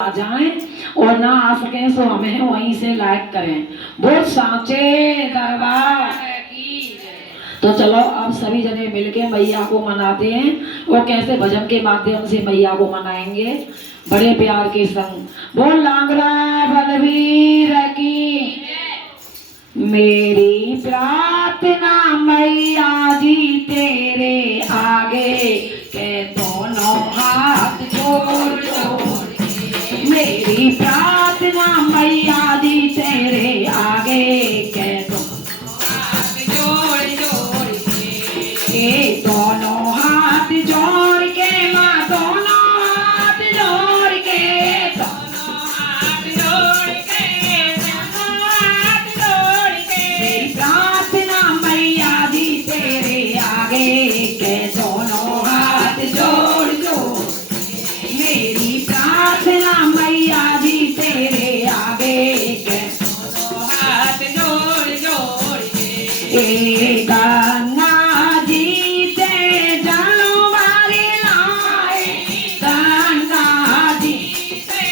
आ जाएं और ना आ सके तो हमें वहीं से लाइक करें। बोल सांचे दरबार की। तो चलो अब सभी जने मिलके मैया को मनाते हैं और कैसे भजन के माध्यम से मैया को मनाएंगे बड़े प्यार के संग। बोल लांगरा बलवीर की। मेरी प्रार्थना मैया जी तेरे आगे के दोनों हाथ जोड़ जोड़। मेरी प्रार्थना मैया जी तेरे आगे के दोनों हाथ जोड़ जोड़ के दोनों हाथ जोड़ के माँ दोनों हाथ जोड़ के दोनों हाथ जोड़ के दोनों हाथ जोड़ के। मेरी प्रार्थना मैया जी तेरे आगे के दोनों हाथ जोड़ जोड़। मेरी प्रार्थना मैया जी तेरे आगे के दोनों हाथ जोड़ जोड़ के। गंगा जी से जल भर लाए गंगा जी से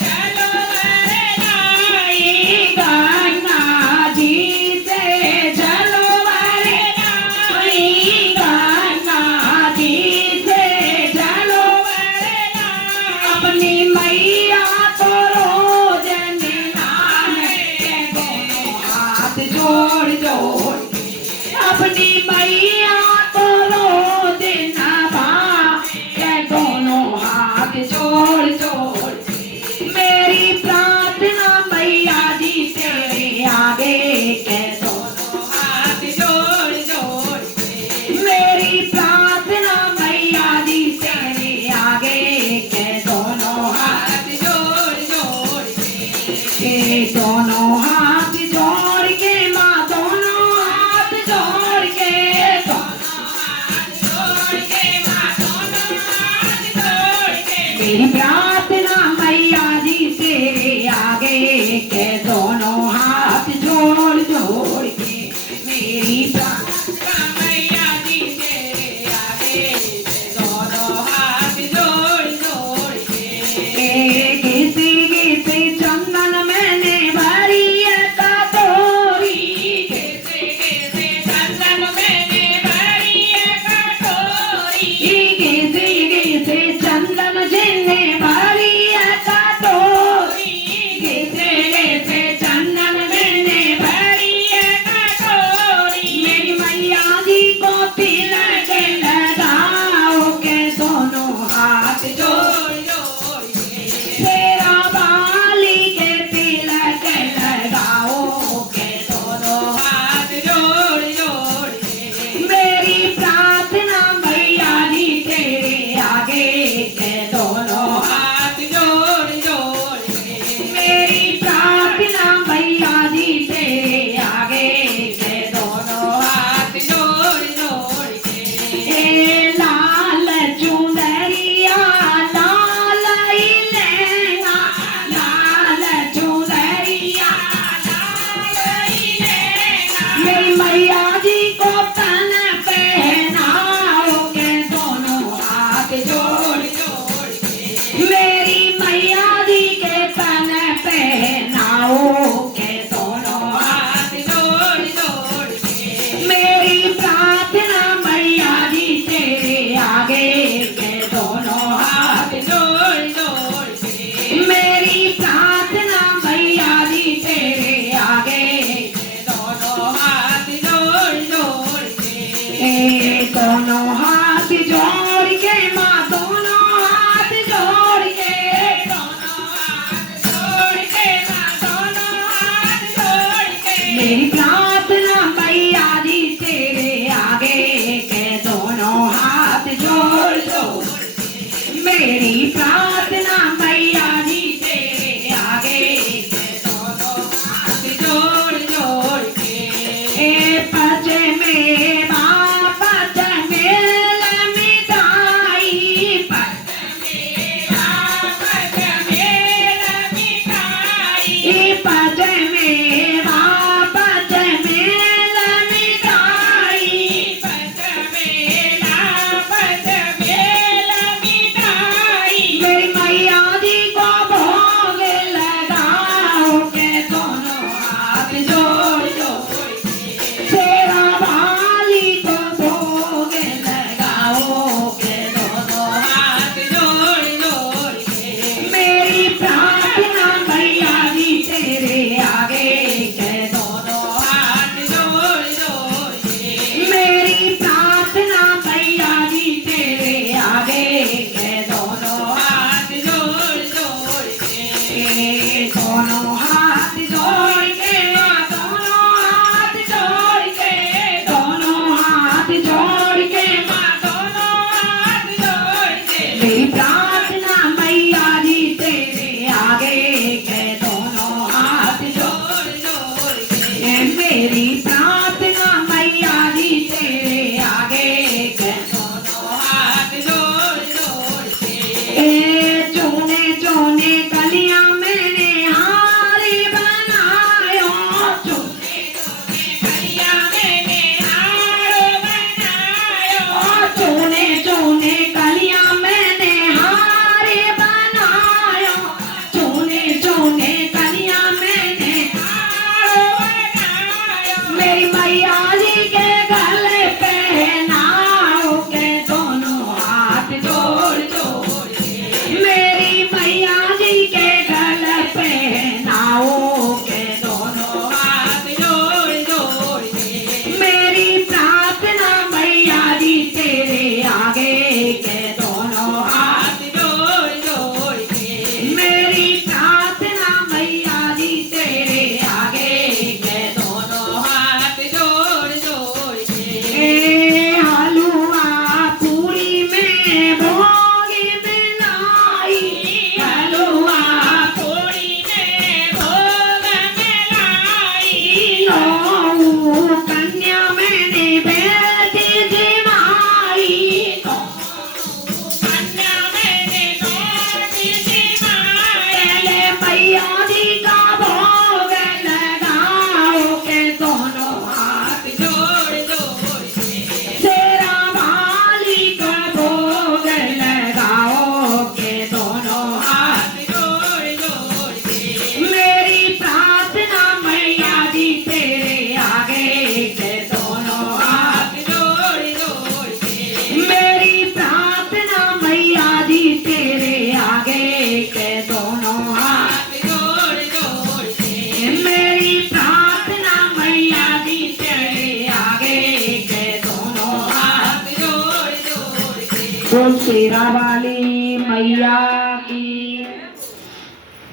जल भर लाए गंगा जी से जल भर लाए गंगा जी से जल भर लाए। अपनी मैया तो रोज नहाने के दोनों हाथ जोड़ जोड़। अपनी मैया तो रोज नहा के दोनों हाथ जोड़ जोड़। मेरी प्रार्थना मैया जी तेरे आगे के दोनों हाथ जोड़ जोड़। मेरी प्रार्थना मैया जी तेरे आगे के दोनों हाथ जोड़ जोड़ के दोनों हाथ जोड़ के माँ दोनों हाथ जोड़ के दोनों हाथ जोड़ के माँ दोनों हाथ जोड़ के। मेरी प्रार्थना मैया जी तेरे आगे के दोनों हाथ जोड़ जोड़ के। मेरी प्रार्थना मैया जी तेरे आगे के दोनों हाथ जोड़ जोड़ के। किसी किसी चंदन मैंने भरी है कटोरी किसी किसी चंदन मैंने भरी है कटोरी किसी किसी चंदन जिन्ने भरी है कटोरी किसी किसी चंदन मैंने भरी है कटोरी। मेरी मैया जी को तिलक लगाओ के दोनों हाथ जोड़ जोड़ के। तेरा बाली के तिलक लगाओ के दोनों हाथ जोड़ जोड़ के। मेरी प्रार्थना मैया जी तेरे आगे के दोनों हाथ जोड़ जोड़ के। मेरी प्रार्थना मैया जी तेरे आगे के दोनों हाथ जोड़ जोड़ के। लाल चुनरिया लाल ही लहंगा लाल चुनरिया लाल ही लहंगा। मेरी मैया जी को तन पहनाओ के दोनों हाथ जोड़ जोड़ के। मेरी मैया जी के तन पहनाओ के दोनों हाथ जोड़ जोड़ के। मेरी प्रार्थना मैया जी तेरे आगे के दोनों हाथ जोड़ जोड़ के। मेरी प्रार्थना मैया जी तेरे आगे के दोनों हाथ जोड़ जोड़ के। दोनों हाथ जोड़ के माँ दोनों हाथ जोड़ के दोनों हाथ जोड़ के माँ दोनों हाथ जोड़ के। मेरी प्रार्थना मैया जी तेरे आगे के दोनों हाथ जोड़ जोड़ के। मेरी प्रार्थना मैया जी तेरे आगे के दोनों हाथ जोड़ जोड़ के। पच में पच मेल मिठाई पच में पच मेल मिठाई पच में पच मेल मिठाई पच में पच मेल मिठाई। मेरी मैया जी को बहुत शेरा वाली मैया की